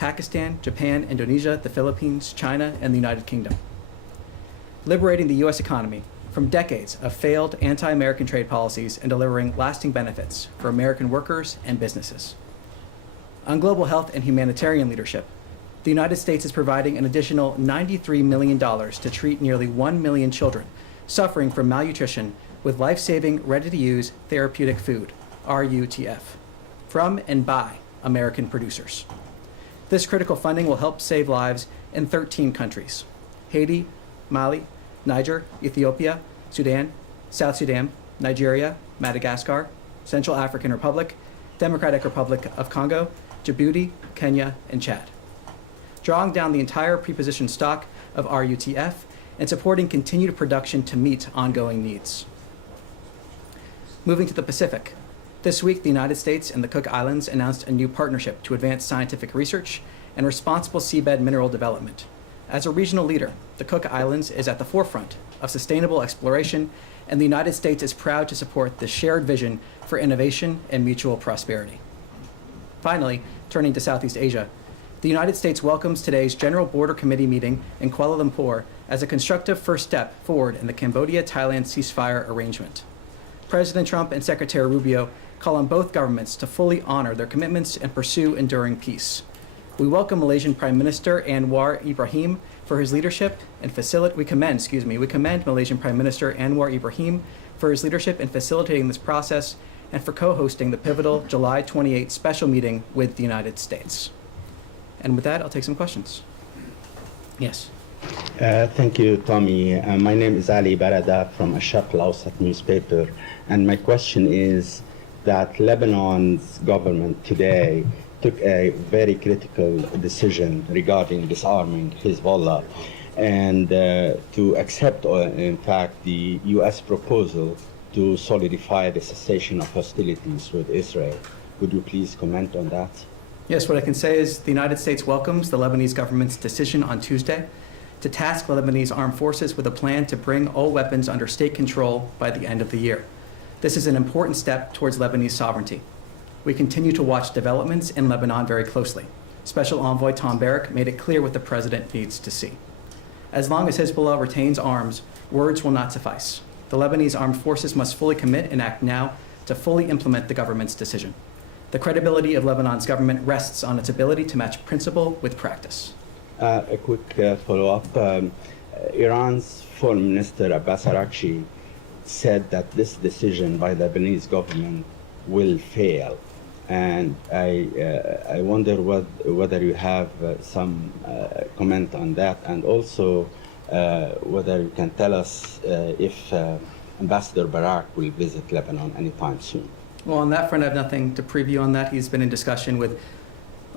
Pakistan, Japan, Indonesia, the Philippines, China, and the United Kingdom. Liberating the U.S. economy from decades of failed anti-American trade policies and delivering lasting benefits for American workers and businesses. On global health and humanitarian leadership, the United States is providing an additional $93 million to treat nearly 1 million children suffering from malnutrition with life-saving, ready-to-use therapeutic food, RUTF, from and by American producers. This critical funding will help save lives in 13 countries: Haiti, Mali, Niger, Ethiopia, Sudan, South Sudan, Nigeria, Madagascar, Central African Republic, Democratic Republic of Congo, Djibouti, Kenya, and Chad. Drawing down the entire prepositioned stock of RUTF and supporting continued production to meet ongoing needs. Moving to the Pacific, this week the United States and the Cook Islands announced a new partnership to advance scientific research and responsible seabed mineral development. As a regional leader, the Cook Islands is at the forefront of sustainable exploration, and the United States is proud to support this shared vision for innovation and mutual prosperity. Finally, turning to Southeast Asia, the United States welcomes today's General Border Committee meeting in Kuala Lumpur as a constructive first step forward in the Cambodia-Thailand ceasefire arrangement. President Trump and Secretary Rubio call on both governments to fully honor their commitments and pursue enduring peace. We welcome Malaysian Prime Minister Anwar Ibrahim for his leadership and we commend Malaysian Prime Minister Anwar Ibrahim for his leadership in facilitating this process and for co-hosting the pivotal July 28 special meeting with the United States. And with that, I'll take some questions. Yes. Thank you, Tommy. My name is Ali Barada from Al-Sharq Al-Awsat newspaper, and my question is that Lebanon's government today took a very critical decision regarding disarming Hezbollah and to accept, in fact, the U.S. proposal to solidify the cessation of hostilities with Israel. Would you please comment on that? Yes, what I can say is the United States welcomes the Lebanese government's decision on Tuesday to task Lebanese armed forces with a plan to bring all weapons under state control by the end of the year. This is an important step towards Lebanese sovereignty. We continue to watch developments in Lebanon very closely. Special Envoy Tom Barrack made it clear what the president needs to see. As long as Hezbollah retains arms, words will not suffice. The Lebanese armed forces must fully commit and act now to fully implement the government's decision. The credibility of Lebanon's government rests on its ability to match principle with practice. A quick follow-up. Iran's Foreign Minister Abbas Araghchi said that this decision by the Lebanese government will fail. And I wonder whether you have some comment on that, and also whether you can tell us if Ambassador Barrack will visit Lebanon anytime soon. Well, on that front, I have nothing to preview on that. He's been in discussion with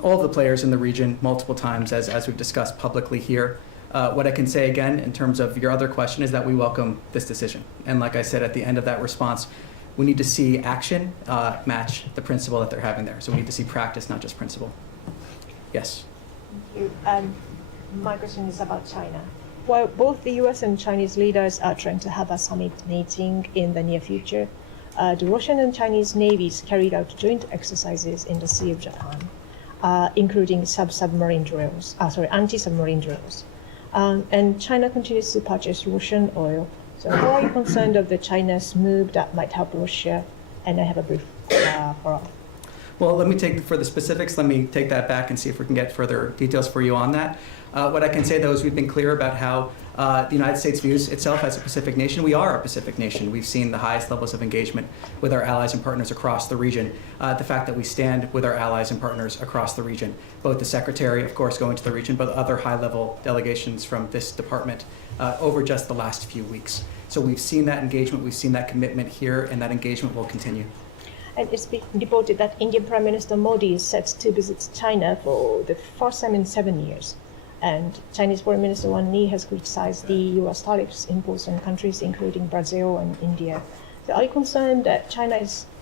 all the players in the region multiple times, as we've discussed publicly here. What I can say again, in terms of your other question, is that we welcome this decision. And like I said at the end of that response, we need to see action match the principle that they're having there. So we need to see practice, not just principle. Yes? My question is about China. While both the US and Chinese leaders are trying to have a summit meeting in the near future, the Russian and Chinese navies carried out joint exercises in the Sea of Japan, including anti-submarine drills. And China continues to purchase Russian oil. So how are you concerned of the China's move that might help Russia? And I have a brief follow-up. Well, for the specifics, let me take that back and see if we can get further details for you on that. What I can say, though, is we've been clear about how the United States views itself as a Pacific nation. We are a Pacific nation. We've seen the highest levels of engagement with our allies and partners across the region. The fact that we stand with our allies and partners across the region, both the Secretary, of course, going to the region, but other high-level delegations from this department over just the last few weeks. So we've seen that engagement, we've seen that commitment here, and that engagement will continue. And it's been reported that Indian Prime Minister Modi is set to visit China for the first time in 7 years. And Chinese Foreign Minister Wang Yi has criticized the US tariffs imposed on countries including Brazil and India. So are you concerned that China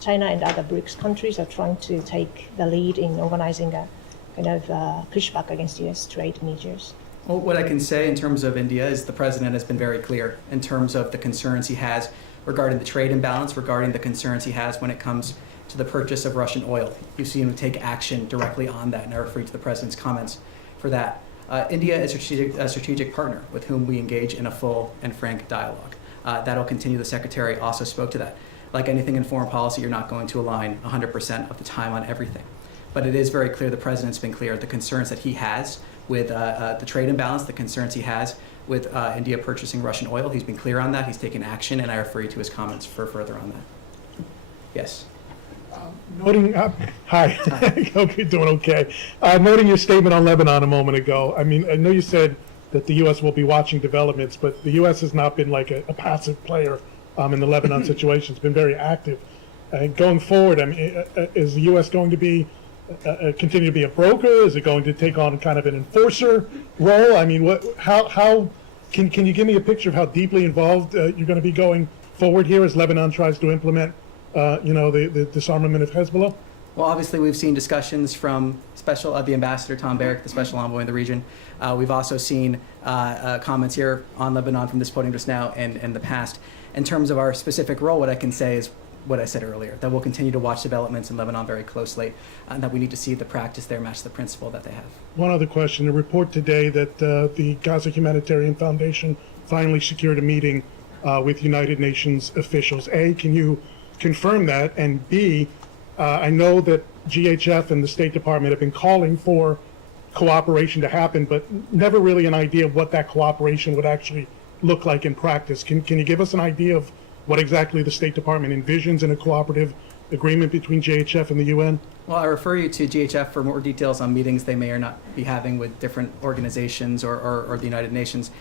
and other BRICS countries are trying to take the lead in organizing a kind of pushback against US trade measures? Well, what I can say in terms of India is the president has been very clear in terms of the concerns he has regarding the trade imbalance, regarding the concerns he has when it comes to the purchase of Russian oil. You've seen him take action directly on that, and I refer you to the President's comments for that. India is a strategic partner with whom we engage in a full and frank dialogue. That'll continue. The Secretary also spoke to that. Like anything in foreign policy, you're not going to align 100% of the time on everything. But it is very clear, the President's been clear, the concerns that he has with the trade imbalance, the concerns he has with India purchasing Russian oil. He's been clear on that. He's taken action, and I refer you to his comments for further on that. Yes. Noting, hi, hope you're doing okay. Noting your statement on Lebanon a moment ago, I mean, I know you said that the U.S. will be watching developments, but the U.S. has not been like a passive player in the Lebanon situation. It's been very active. Going forward, I mean, is the U.S. going to be continue to be a broker? Is it going to take on kind of an enforcer role? I mean, how can you give me a picture of how deeply involved you're going to be going forward here as Lebanon tries to implement the disarmament of Hezbollah? Well, obviously, we've seen discussions from the Ambassador Tom Barrack, the Special Envoy in the region. We've also seen comments here on Lebanon from this podium just now and in the past. In terms of our specific role, what I can say is what I said earlier, that we'll continue to watch developments in Lebanon very closely, and that we need to see the practice there match the principle that they have. One other question. A report today that the Gaza Humanitarian Foundation finally secured a meeting with United Nations officials. A, can you confirm that? And B, I know that GHF and the State Department have been calling for cooperation to happen, but never really an idea of what that cooperation would actually look like in practice. Can you give us an idea of what exactly the State Department envisions in a cooperative agreement between GHF and the UN? Well, I refer you to GHF for more details on meetings they may or not be having with different organizations or the United Nations.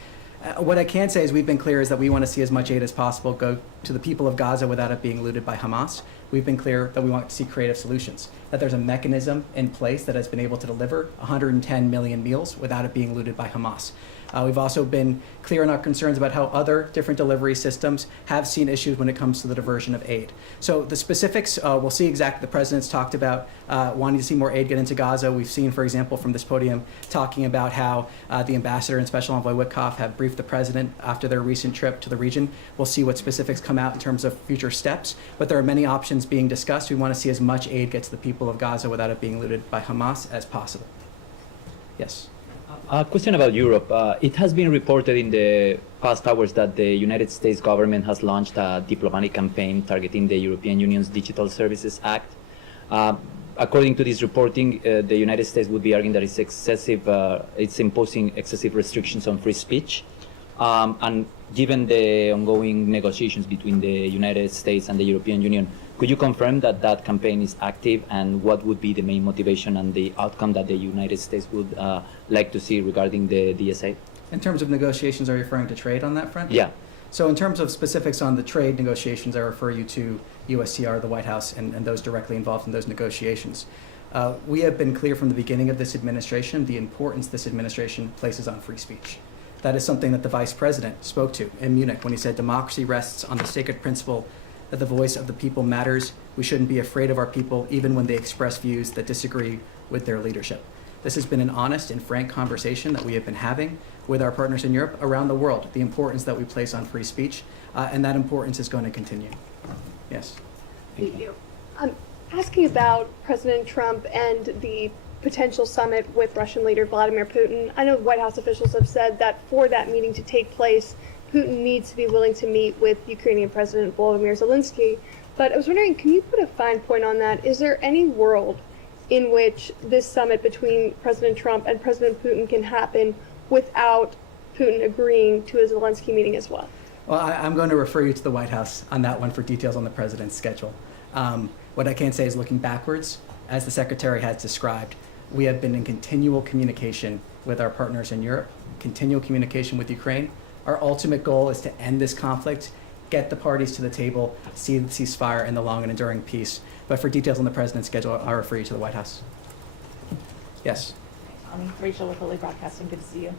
What I can say is we've been clear is that we want to see as much aid as possible go to the people of Gaza without it being looted by Hamas. We've been clear that we want to see creative solutions, that there's a mechanism in place that has been able to deliver 110 million meals without it being looted by Hamas. We've also been clear in our concerns about how other different delivery systems have seen issues when it comes to the diversion of aid. So the specifics, we'll see exactly. The President's talked about wanting to see more aid get into Gaza. We've seen, for example, from this podium, talking about how the Ambassador and Special Envoy Witkoff have briefed the President after their recent trip to the region. We'll see what specifics come out in terms of future steps, but there are many options being discussed. We want to see as much aid get to the people of Gaza without it being looted by Hamas as possible. Yes. A question about Europe. It has been reported in the past hours that the United States government has launched a diplomatic campaign targeting the European Union's Digital Services Act. According to this reporting, the United States would be arguing that it's imposing excessive restrictions on free speech. And given the ongoing negotiations between the United States and the European Union, could you confirm that that campaign is active, and what would be the main motivation and the outcome that the United States would like to see regarding the DSA? In terms of negotiations, are you referring to trade on that front? Yeah. So in terms of specifics on the trade negotiations, I refer you to USTR, the White House, and those directly involved in those negotiations. We have been clear from the beginning of this administration the importance this administration places on free speech. That is something that the Vice President spoke to in Munich when he said democracy rests on the sacred principle that the voice of the people matters. We shouldn't be afraid of our people, even when they express views that disagree with their leadership. This has been an honest and frank conversation that we have been having with our partners in Europe around the world, the importance that we place on free speech, and that importance is going to continue. Yes. Thank you. Asking about President Trump and the potential summit with Russian leader Vladimir Putin. I know White House officials have said that for that meeting to take place, Putin needs to be willing to meet with Ukrainian President Volodymyr Zelensky. But I was wondering, can you put a fine point on that? Is there any world in which this summit between President Trump and President Putin can happen without Putin agreeing to a Zelensky meeting as well? Well, I'm going to refer you to the White House on that one for details on the president's schedule. What I can say is looking backwards, as the Secretary has described, we have been in continual communication with our partners in Europe, continual communication with Ukraine. Our ultimate goal is to end this conflict, get the parties to the table, see the ceasefire and the long and enduring peace. But for details on the president's schedule, I'll refer you to the White House. Yes. Rachel with Lilly Broadcasting, good to see you.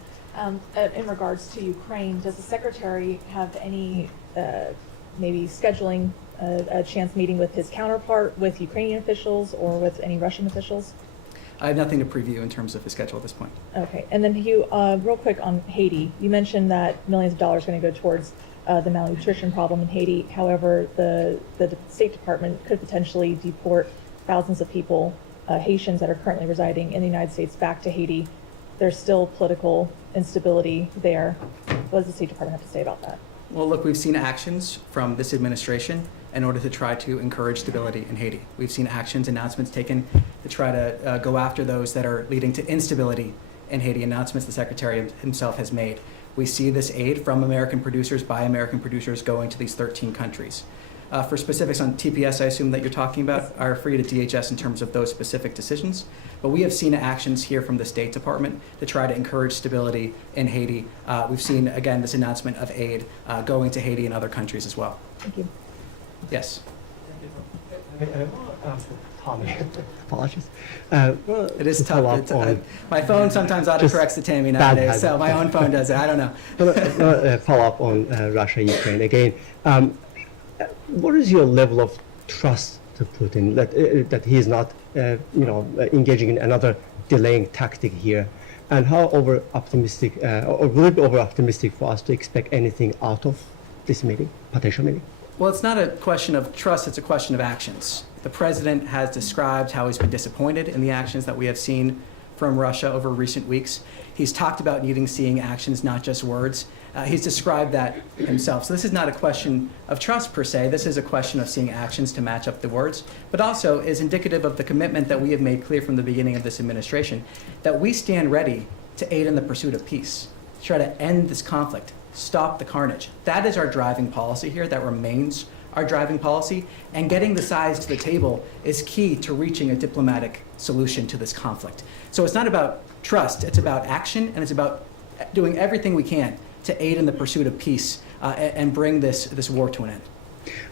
In regards to Ukraine, does the Secretary have any maybe scheduling a chance meeting with his counterpart, with Ukrainian officials or with any Russian officials? I have nothing to preview in terms of his schedule at this point. Okay, and then Hugh, real quick on Haiti. You mentioned that millions of dollars are going to go towards the malnutrition problem in Haiti. However, the State Department could potentially deport thousands of people, Haitians that are currently residing in the United States, back to Haiti. There's still political instability there. What does the State Department have to say about that? Well, look, we've seen actions from this administration in order to try to encourage stability in Haiti. We've seen actions, announcements taken to try to go after those that are leading to instability in Haiti, announcements the Secretary himself has made. We see this aid from American producers, by American producers, going to these 13 countries. For specifics on TPS, I assume that you're talking about, I refer you to DHS in terms of those specific decisions. But we have seen actions here from the State Department to try to encourage stability in Haiti. We've seen, again, this announcement of aid going to Haiti and other countries as well. Thank you. Yes. Tommy, apologies. It is tough. My phone sometimes autocorrects to Tammy bad nowadays, habit. so my own phone does it. I don't know. Follow up on Russia-Ukraine again. What is your level of trust to Putin that he is not, engaging in another delaying tactic here, and how over-optimistic, or will it be over-optimistic for us to expect anything out of this meeting, potential meeting? Well, it's not a question of trust, it's a question of actions. The president has described how he's been disappointed in the actions that we have seen from Russia over recent weeks. He's talked about seeing actions, not just words. He's described that himself. So this is not a question of trust per se. This is a question of seeing actions to match up the words, but also is indicative of the commitment that we have made clear from the beginning of this administration, that we stand ready to aid in the pursuit of peace, to try to end this conflict, stop the carnage. That is our driving policy here. That remains our driving policy. And getting the sides to the table is key to reaching a diplomatic solution to this conflict. So it's not about trust, it's about action, and it's about doing everything we can to aid in the pursuit of peace and bring this war to an end.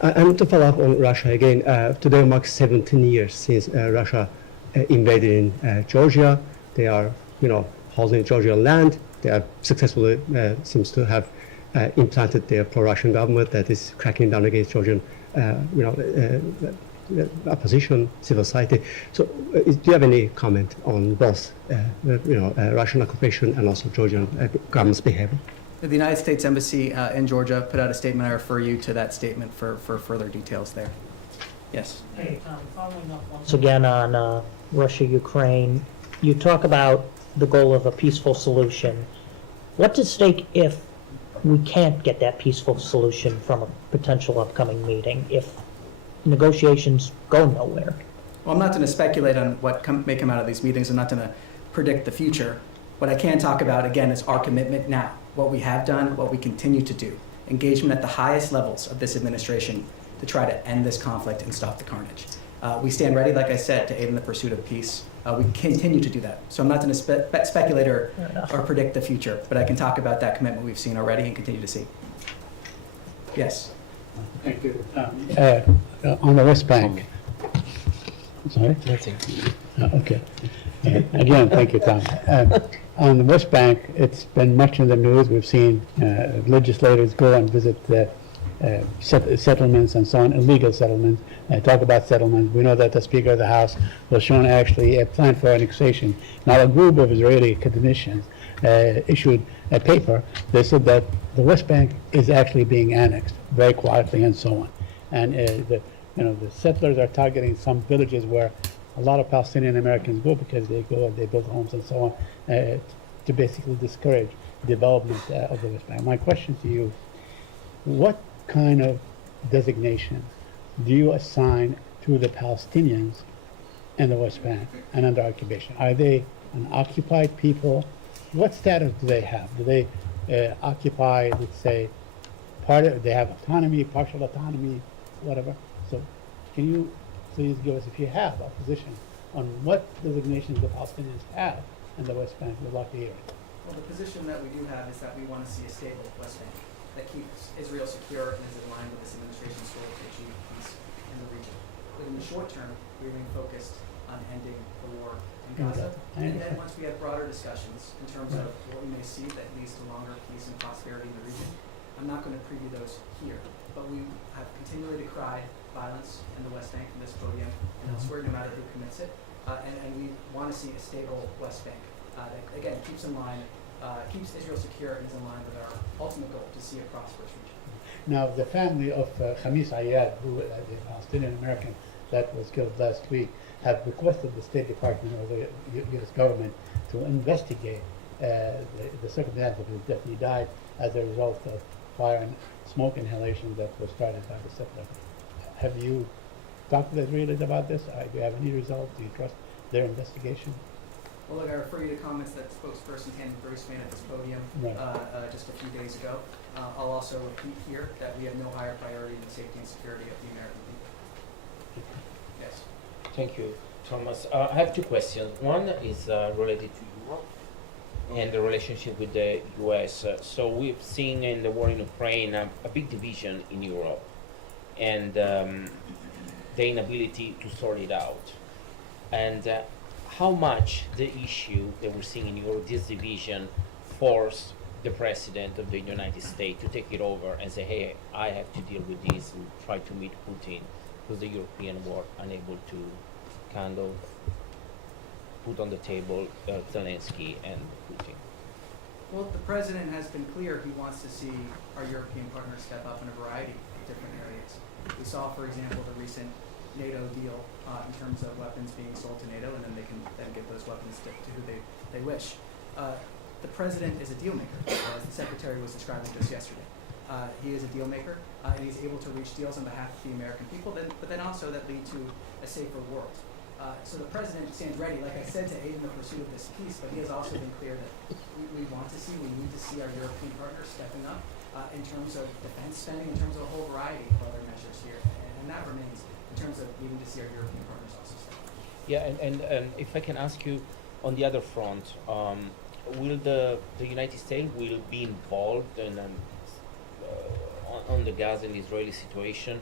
And to follow up on Russia again, today marks 17 years since Russia invaded in Georgia. They are, holding Georgian land. They have successfully seems to have implanted their pro-Russian government that is cracking down against Georgian, opposition, civil society. So, do you have any comment on both, Russian occupation and also Georgian government's behavior? The United States Embassy in Georgia put out a statement. I refer you to that statement for further details there. Yes. Hey, following up once again on Russia-Ukraine, you talk about the goal of a peaceful solution. What's at stake if we can't get that peaceful solution from a potential upcoming meeting, if negotiations go nowhere? Well, I'm not going to speculate on what may come out of these meetings. I'm not going to predict the future. What I can talk about, again, is our commitment now, what we have done, what we continue to do, engagement at the highest levels of this administration to try to end this conflict and stop the carnage. We stand ready, like I said, to aid in the pursuit of peace. We continue to do that. So I'm not going to speculate or predict the future, but I can talk about that commitment we've seen already and continue to see. Yes. Thank you. On the West Bank. Sorry? Okay. Again, thank you, Tom. On the West Bank, it's been much in the news. We've seen legislators go and visit settlements and so on, illegal settlements, talk about settlements. We know that the Speaker of the House was shown actually a plan for annexation. Now, a group of Israeli academicians issued a paper. They said that the West Bank is actually being annexed very quietly and so on. And the settlers are targeting some villages where a lot of Palestinian Americans go because they go and they build homes and so on to basically discourage development of the West Bank. My question to you, what kind of designation do you assign to the Palestinians in the West Bank and under occupation? Are they an occupied people? What status do they have? Do they occupy, let's say, they have autonomy, partial autonomy, whatever? So can you please give us, if you have a position on what designations the Palestinians have in the West Bank? We'd like to hear it. Well, the position that we do have is that we want to see a stable West Bank that keeps Israel secure and is in line with this administration's goal to achieve peace in the region. But in the short term, we remain focused on ending the war in Gaza. And then once we have broader discussions in terms of what we may see that leads to longer peace and prosperity in the region, I'm not going to preview those here. But we have continually decried violence in the West Bank from this podium and elsewhere, no matter who commits it. and we want to see a stable West Bank that, again, keeps Israel secure and is in line with our ultimate goal to see a prosperous region. Now, the family of Khamis Ayad, who the Palestinian American that was killed last week, have requested the State Department or the U.S. government to investigate the circumstances that he died as a result of fire and smoke inhalation that was started by the settler. Have you talked to the Israelis about this? Do you have any results? Do you trust their investigation? Well, look, I refer you to comments that spokesperson Ken Bruce made at this podium Right. just a few days ago. I'll also repeat here that we have no higher priority than the safety and security of the American people. Yes. Thank you, Thomas. I have two questions. One is related to Europe and the relationship with the U.S. So we've seen in the war in Ukraine a big division in Europe and the inability to sort it out. And how much the issue that we're seeing in Europe, this division, forced the President of the United States to take it over and say, hey, I have to deal with this and try to meet Putin, because the European were unable to kind of put on the table Zelensky and Putin. Well, the president has been clear he wants to see our European partners step up in a variety of different areas. We saw, for example, the recent NATO deal in terms of weapons being sold to NATO, and then they can then give those weapons to who they wish. The president is a deal maker, as the secretary was describing just yesterday. He is a deal maker, and he's able to reach deals on behalf of the American people, but then also that lead to a safer world. So the president stands ready, like I said, to aid in the pursuit of this peace, but he has also been clear that we need to see our European partners stepping up in terms of defense spending, in terms of a whole variety of other measures here, and that remains in terms of needing to see our European partners also step up. Yeah, and if I can ask you, on the other front, will the United States will be involved in on the Gaza and Israeli situation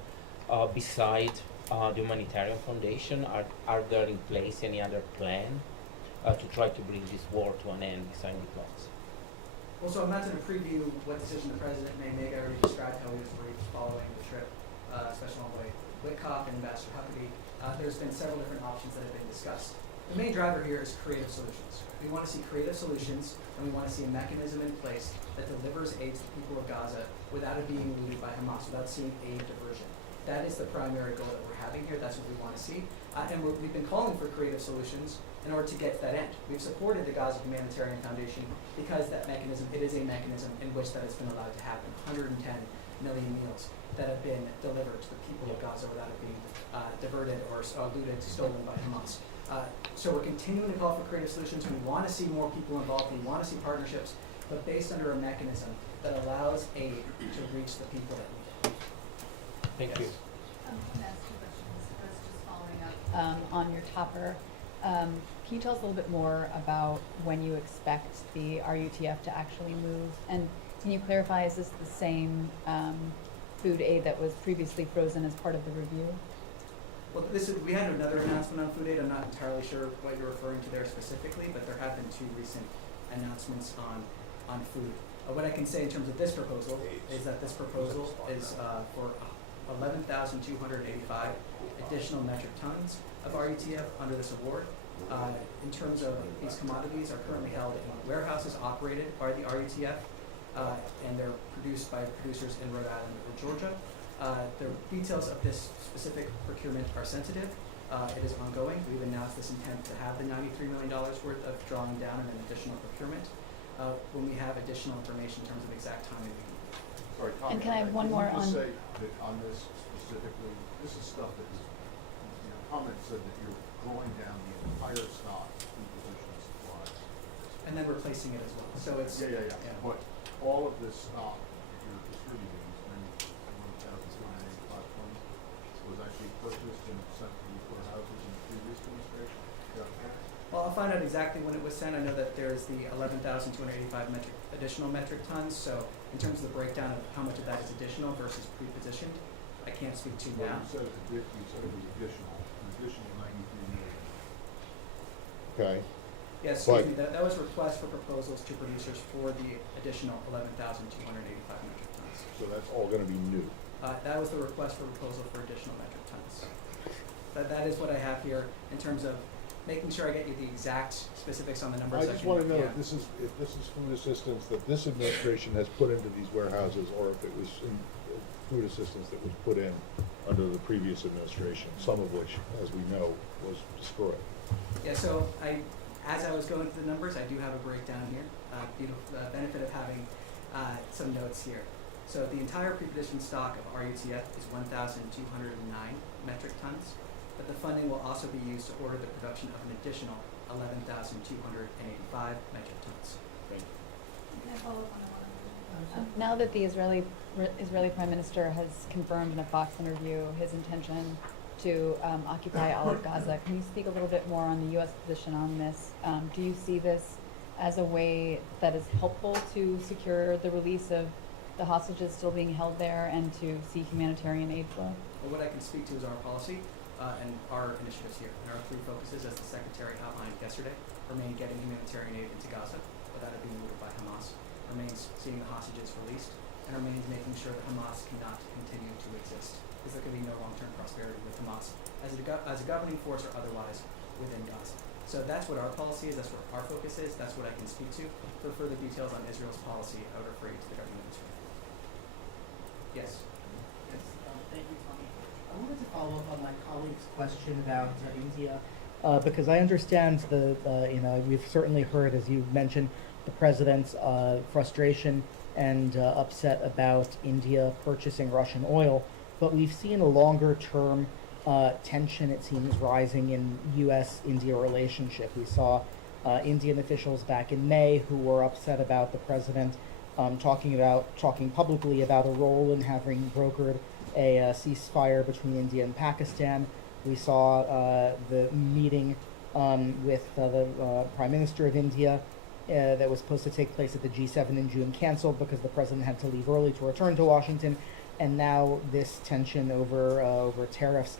beside the humanitarian foundation? Are there in place any other plan to try to bring this war to an end beside diplomacy? Well, so I'm not going to preview what decision the president may make. I already described how he was briefed following the trip, Special Envoy Witkoff and Ambassador Huckabee. There's been several different options that have been discussed. The main driver here is creative solutions. We want to see creative solutions, and we want to see a mechanism in place that delivers aid to the people of Gaza without it being looted by Hamas, without seeing aid diversion. That is the primary goal that we're having here. That's what we want to see. And we've been calling for creative solutions in order to get to that end. We've supported the Gaza Humanitarian Foundation because that mechanism, it is a mechanism in which that has been allowed to happen. 110 million meals that have been delivered to the people of Gaza without it being diverted or looted, stolen by Hamas. So we're continuing to call for creative solutions. We want to see more people involved. We want to see partnerships, but based under a mechanism that allows aid to reach the people that need it. Thank you. I want to ask two questions. First, just following up on your topper. Can you tell us a little bit more about when you expect the RUTF to actually move? And can you clarify, is this the same food aid that was previously frozen as part of the review? Well, we had another announcement on food aid. I'm not entirely sure what you're referring to there specifically, but there have been two recent announcements on food. What I can say in terms of this proposal is that this proposal is for 11,285 additional metric tons of RUTF under this award. In terms of these commodities are currently held in warehouses operated by the RUTF, and they're produced by producers in Rhode Island or Georgia. The details of this specific procurement are sensitive. It is ongoing. We've announced this intent to have the $93 million worth of drawing down and an additional procurement. When we have additional information in terms of exact timing. Sorry, Tommy, And can I have one more on? Say that on this specifically, this is stuff that is, your comment said that you're drawing down the entire stock in position supplies. And then replacing it as well. So it's Yeah. But all of this stock that you're distributing, this 1,285 tons, was actually purchased and sent to these warehouses in the previous administration. Is that fair? Well, I'll find out exactly when it was sent. I know that there's the 11,285 additional metric tons. So in terms of the breakdown of how much of that is additional versus pre-positioned, I can't speak to Well, now. you said it was additional, an additional 93 million. Okay. Yes, excuse me. That was request for proposals to producers for the additional 11,285 metric tons. So that's all going to be new. That was the request for proposal for additional metric tons. That is what I have here in terms of making sure I get you the exact specifics on the numbers. I just can- want to know yeah. if this is food assistance that this administration has put into these warehouses, or if it was food assistance that was put in under the previous administration, some of which, as we know, was destroyed. Yeah, so as I was going through the numbers, I do have a breakdown here. The benefit of having some notes here. So the entire pre-petition stock of RUTF is 1,209 metric tons, but the funding will also be used to order the production of an additional 11,285 metric tons. Now that the Israeli Prime Minister has confirmed in a Fox interview his intention to occupy all of Gaza, can you speak a little bit more on the U.S. position on this? Do you see this as a way that is helpful to secure the release of the hostages still being held there and to see humanitarian aid flow? Well, what I can speak to is our policy and our initiatives here. And our three focuses, as the Secretary outlined yesterday, remain getting humanitarian aid into Gaza without it being looted by Hamas, remains seeing the hostages released, and remains making sure that Hamas cannot continue to exist, because there can be no long-term prosperity with Hamas as a governing force or otherwise within Gaza. So that's what our policy is, that's what our focus is, that's what I can speak to. For further details on Israel's policy, I would refer you to the government ministry. Yes. Yes, thank you, Tommy. I wanted to follow up on my colleague's question about India, because I understand we've certainly heard, as you mentioned, the president's frustration and upset about India purchasing Russian oil, but we've seen a longer-term tension, it seems, rising in U.S.-India relationship. We saw Indian officials back in May who were upset about the president talking publicly about a role in having brokered a ceasefire between India and Pakistan. We saw the meeting with the Prime Minister of India that was supposed to take place at the G7 in June canceled because the president had to leave early to return to Washington, and now this tension over tariffs.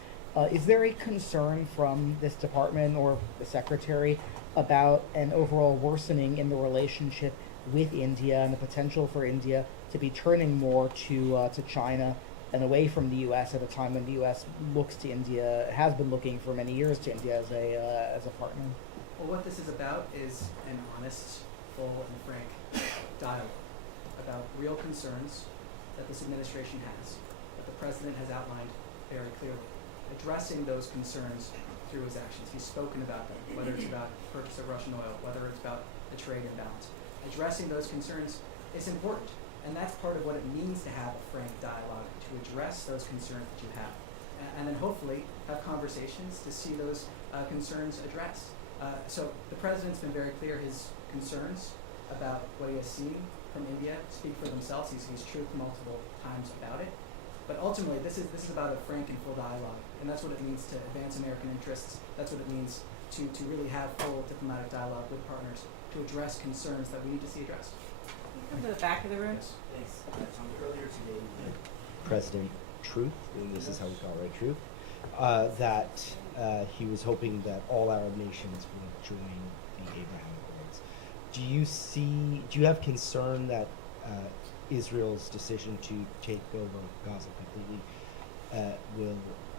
Is there a concern from this department or the secretary about an overall worsening in the relationship with India and the potential for India to be turning more to China and away from the U.S. at a time when the U.S. looks to India, has been looking for many years to India as a partner? Well, what this is about is an honest, full, and frank dialogue about real concerns that this administration has, that the president has outlined very clearly, addressing those concerns through his actions. He's spoken about them, whether it's about purchase of Russian oil, whether it's about the trade imbalance. Addressing those concerns is important, and that's part of what it means to have a frank dialogue, to address those concerns that you have, and then hopefully have conversations to see those concerns addressed. So the president's been very clear. His concerns about what he has seen from India speak for themselves. He's truthed multiple times about it. But ultimately, this is about a frank and full dialogue, and that's what it means to advance American interests. That's what it means to really have full diplomatic dialogue with partners to address concerns that we need to see addressed. Come to the back of the room. Yes. Thanks. Earlier today, President Truth, and this is how we call it, right, Truth, that he was hoping that all Arab nations would join the Abraham Accords. Do you have concern that Israel's decision to take over Gaza completely will,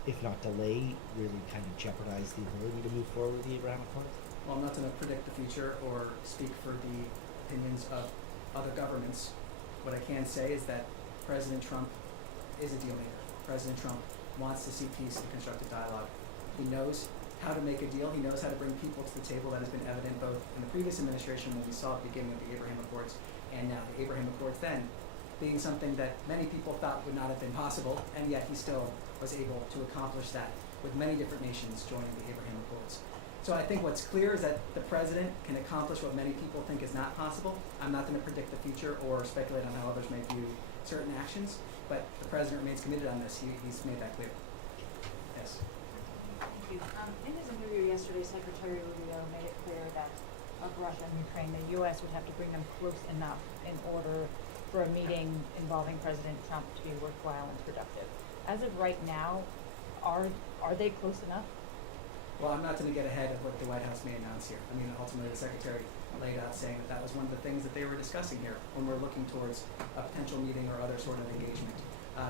if not delay, really kind of jeopardize the ability to move forward with the Abraham Accords? Well, I'm not going to predict the future or speak for the opinions of other governments. What I can say is that President Trump is a deal maker. President Trump wants to see peace and constructive dialogue. He knows how to make a deal. He knows how to bring people to the table. That has been evident both in the previous administration when we saw at the beginning of the Abraham Accords and now the Abraham Accords then being something that many people thought would not have been possible, and yet he still was able to accomplish that with many different nations joining the Abraham Accords. So I think what's clear is that the president can accomplish what many people think is not possible. I'm not going to predict the future or speculate on how others may view certain actions, but the president remains committed on this. He's made that clear. Yes. Thank you. In his interview yesterday, Secretary Rubio made it clear that of Russia and Ukraine, the U.S. would have to bring them close enough in order for a meeting involving President Trump to be worthwhile and productive. As of right now, are they close enough? Well, I'm not going to get ahead of what the White House may announce here. I mean, ultimately, the Secretary laid out saying that was one of the things that they were discussing here when we're looking towards a potential meeting or other sort of engagement.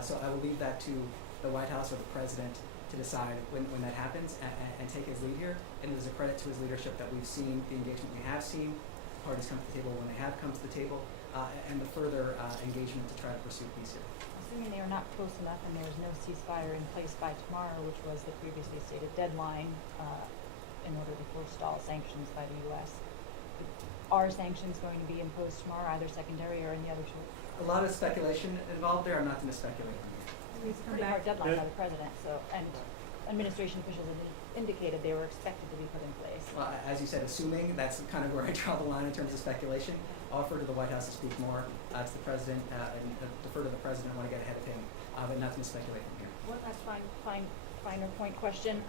So I will leave that to the White House or the President to decide when that happens and take his lead here. And it is a credit to his leadership that we've seen the engagement we have seen, parties come to the table when they have come to the table, and the further engagement to try to pursue peace here. Assuming they are not close enough and there is no ceasefire in place by tomorrow, which was the previously stated deadline in order to forestall sanctions by the U.S., are sanctions going to be imposed tomorrow, either secondary or in the other two? A lot of speculation involved there. I'm not going to speculate on it. It's a pretty hard deadline by the president, so, and administration officials have indicated they were expected to be put in place. Well, as you said, assuming, that's kind of where I draw the line in terms of speculation. I'll refer to the White House to speak more to the president and defer to the president. I want to get ahead of him, but not to speculate from here. One last finer point question.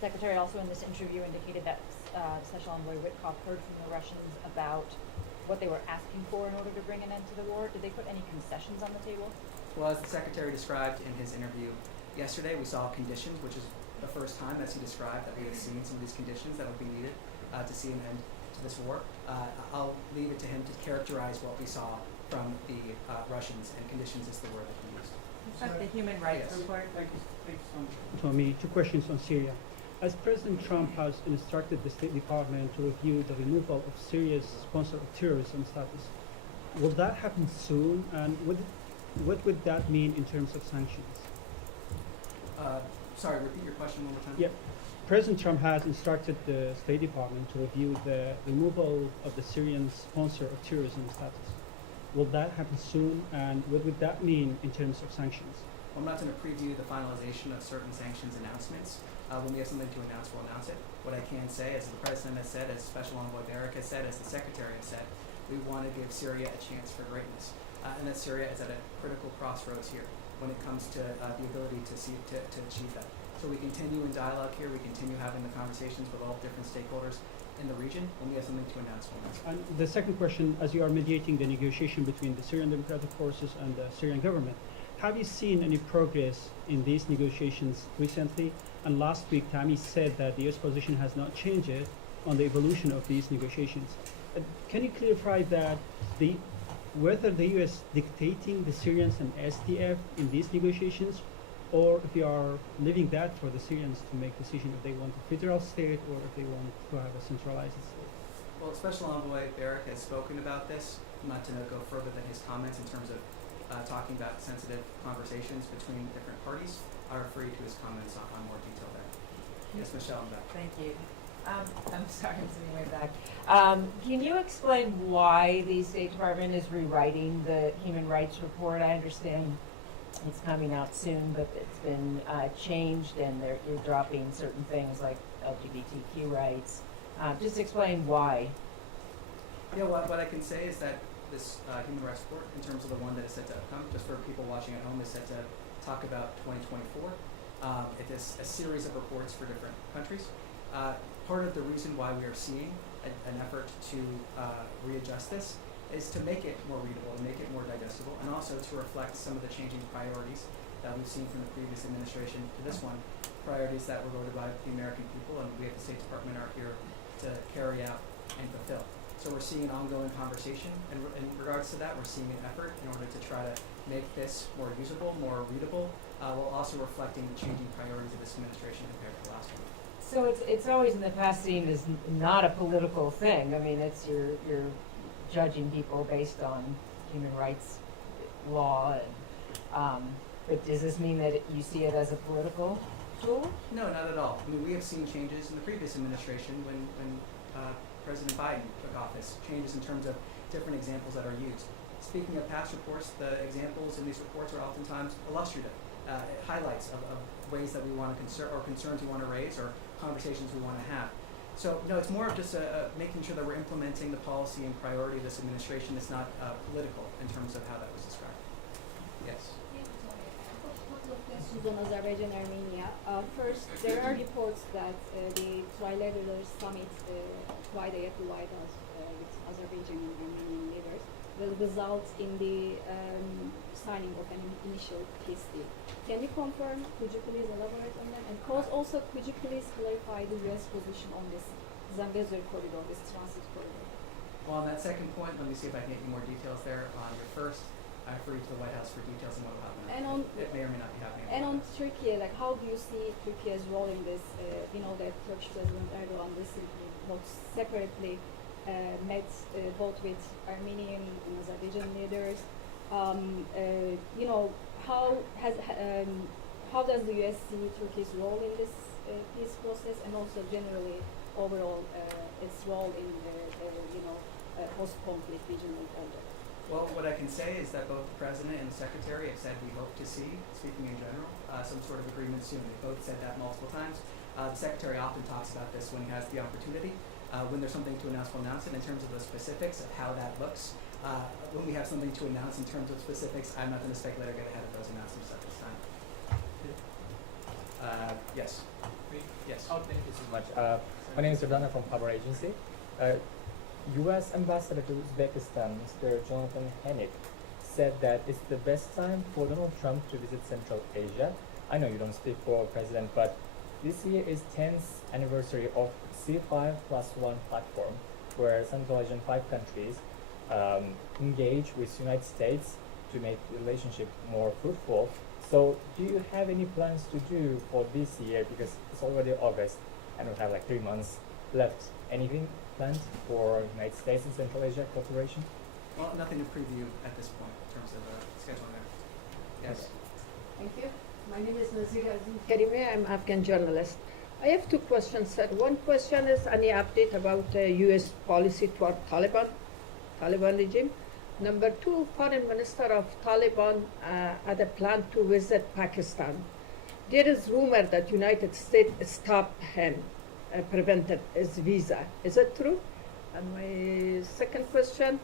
Secretary also in this interview indicated that Special Envoy Witkoff heard from the Russians about what they were asking for in order to bring an end to the war. Did they put any concessions on the table? Well, as the Secretary described in his interview yesterday, we saw conditions, which is the first time, as he described, that we have seen some of these conditions that would be needed to see an end to this war. I'll leave it to him to characterize what we saw from the Russians, and conditions is the word that he used. In fact, the human rights report. Thank you so much. Tommy, 2 questions on Syria. As President Trump has instructed the State Department to review the removal of Syria's sponsor of terrorism status, will that happen soon? And what would that mean in terms of sanctions? Sorry, repeat your question one more time. Yeah. President Trump has instructed the State Department to review the removal of the Syrian sponsor of terrorism status. Will that happen soon? And what would that mean in terms of sanctions? I'm not going to preview the finalization of certain sanctions announcements. When we have something to announce, we'll announce it. What I can say, as the President has said, as Special Envoy Barrack has said, as the Secretary has said, we want to give Syria a chance for greatness. And that Syria is at a critical crossroads here when it comes to the ability to achieve that. So we continue in dialogue here. We continue having the conversations with all different stakeholders in the region. When we have something to announce, we'll announce it. And the second question, as you are mediating the negotiation between the Syrian Democratic Forces and the Syrian government, have you seen any progress in these negotiations recently? And last week, Tammy said that the U.S. position has not changed on the evolution of these negotiations. Can you clarify that whether the U.S. dictating the Syrians and SDF in these negotiations, or if you are leaving that for the Syrians to make decision if they want a federal state or if they want to have a centralized state? Well, Special Envoy Barrack has spoken about this. I'm not to go further than his comments in terms of talking about sensitive conversations between different parties. I refer you to his comments on more detail there. Yes, Michelle, I'm back. Thank you. I'm sorry, I'm sitting way back. Can you explain why the State Department is rewriting the human rights report? I understand it's coming out soon, but it's been changed, and you're dropping certain things like LGBTQ rights. Just explain why. Yeah, what I can say is that this human rights report, in terms of the one that is set to come, just for people watching at home, is set to talk about 2024. It is a series of reports for different countries. Part of the reason why we are seeing an effort to readjust this is to make it more readable, to make it more digestible, and also to reflect some of the changing priorities that we've seen from the previous administration to this one, priorities that were voted by the American people, and we at the State Department are here to carry out and fulfill. So we're seeing an ongoing conversation, and in regards to that, we're seeing an effort in order to try to make this more usable, more readable, while also reflecting the changing priorities of this administration compared to the last one. So it's always in the past seen as not a political thing. I mean, it's you're judging people based on human rights law, and but does this mean that you see it as a political tool? No, not at all. I mean, we have seen changes in the previous administration when President Biden took office, changes in terms of different examples that are used. Speaking of past reports, the examples in these reports are oftentimes illustrative, highlights of ways that we want to or concerns we want to raise, or conversations we want to have. So no, it's more of just making sure that we're implementing the policy and priority of this administration. It's not political in terms of how that was described. Yes. Questions on Azerbaijan, Armenia. First, there are reports that the trilateral summit Friday at the White House with Azerbaijan and Armenian leaders will result in the signing of an initial peace deal. Can you confirm? Could you please elaborate on that? And also, could you please clarify the U.S. position on this Zambezi corridor, this transit corridor? Well, on that second point, let me see if I can get you more details there. On your first, I refer you to the White House for details on what will happen. And on- It may or may not be happening. And on Turkey, like how do you see Turkey's role in this? We know that Turkish President Erdogan recently, both separately, met both with Armenian and Azerbaijan leaders. You know, how does the U.S. see Turkey's role in this peace process, and also generally overall its role in the post-conflict regional order? Well, what I can say is that both the President and the Secretary have said we hope to see, speaking in general, some sort of agreement soon. They both said that multiple times. The Secretary often talks about this when he has the opportunity. When there's something to announce, we'll announce it. In terms of the specifics of how that looks, when we have something to announce in terms of specifics, I'm not going to speculate or get ahead of those announcements at this time. Yes. Yes. Oh, thank you so much. My name is Ravana from Power Agency. U.S. Ambassador to Uzbekistan, Mr. Jonathan Hennick, said that it's the best time for Donald Trump to visit Central Asia. I know you don't speak for President, but this year is 10th anniversary of C5+1 platform, where Central Asian 5 countries engage with United States to make the relationship more fruitful. So do you have any plans to do for this year, because it's already August and we have like 3 months left? Anything planned for United States and Central Asia cooperation? Well, nothing to preview at this point in terms of scheduling there. Yes. Thank you. My name is Nazira Karimi. I'm Afghan journalist. I have two questions, sir. One question is any update about U.S. policy toward Taliban regime. Number two, Foreign Minister of Taliban had a plan to visit Pakistan. There is rumor that United States stopped him, prevented his visa. Is it true? And my second question,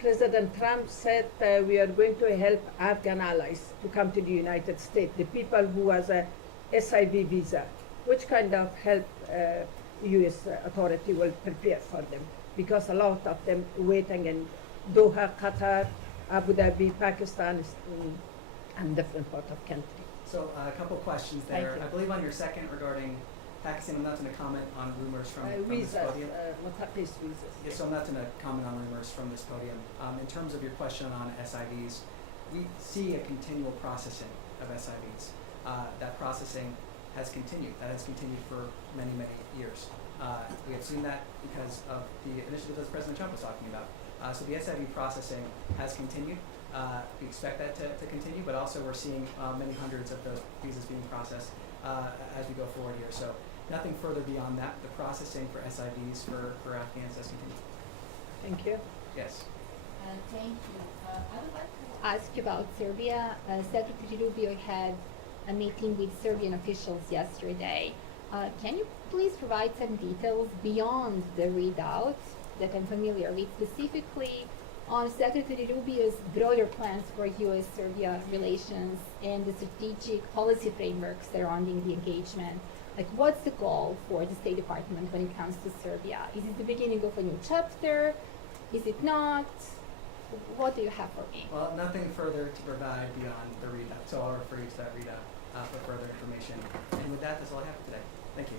President Trump said we are going to help Afghan allies to come to the United States, the people who has a SIV visa. Which kind of help U.S. authority will prepare for them? Because a lot of them waiting in Doha, Qatar, Abu Dhabi, Pakistan, and different part of country. So a couple questions Thank there. you. I believe on your second regarding Pakistan, I'm not going to comment on rumors from this Visas, podium. Mutatis visas. Yes, so I'm not going to comment on rumors from this podium. In terms of your question on SIVs, we see a continual processing of SIVs. That processing has continued. That has continued for many, many years. We have seen that because of the initiatives that President Trump was talking about. So the SIV processing has continued. We expect that to continue, but also we're seeing many hundreds of those visas being processed as we go forward here. So nothing further beyond that. The processing for SIVs for Afghans has continued. Thank you. Yes. Thank you. I would like to ask you about Serbia. Secretary Rubio had a meeting with Serbian officials yesterday. Can you please provide some details beyond the readout that I'm familiar with, specifically on Secretary Rubio's broader plans for U.S.-Serbia relations and the strategic policy framework surrounding the engagement? Like, what's the goal for the State Department when it comes to Serbia? Is it the beginning of a new chapter? Is it not? What do you have for me? Well, nothing further to provide beyond the readout. So I'll refer you to that readout for further information. And with that, that's all I have for today. Thank you.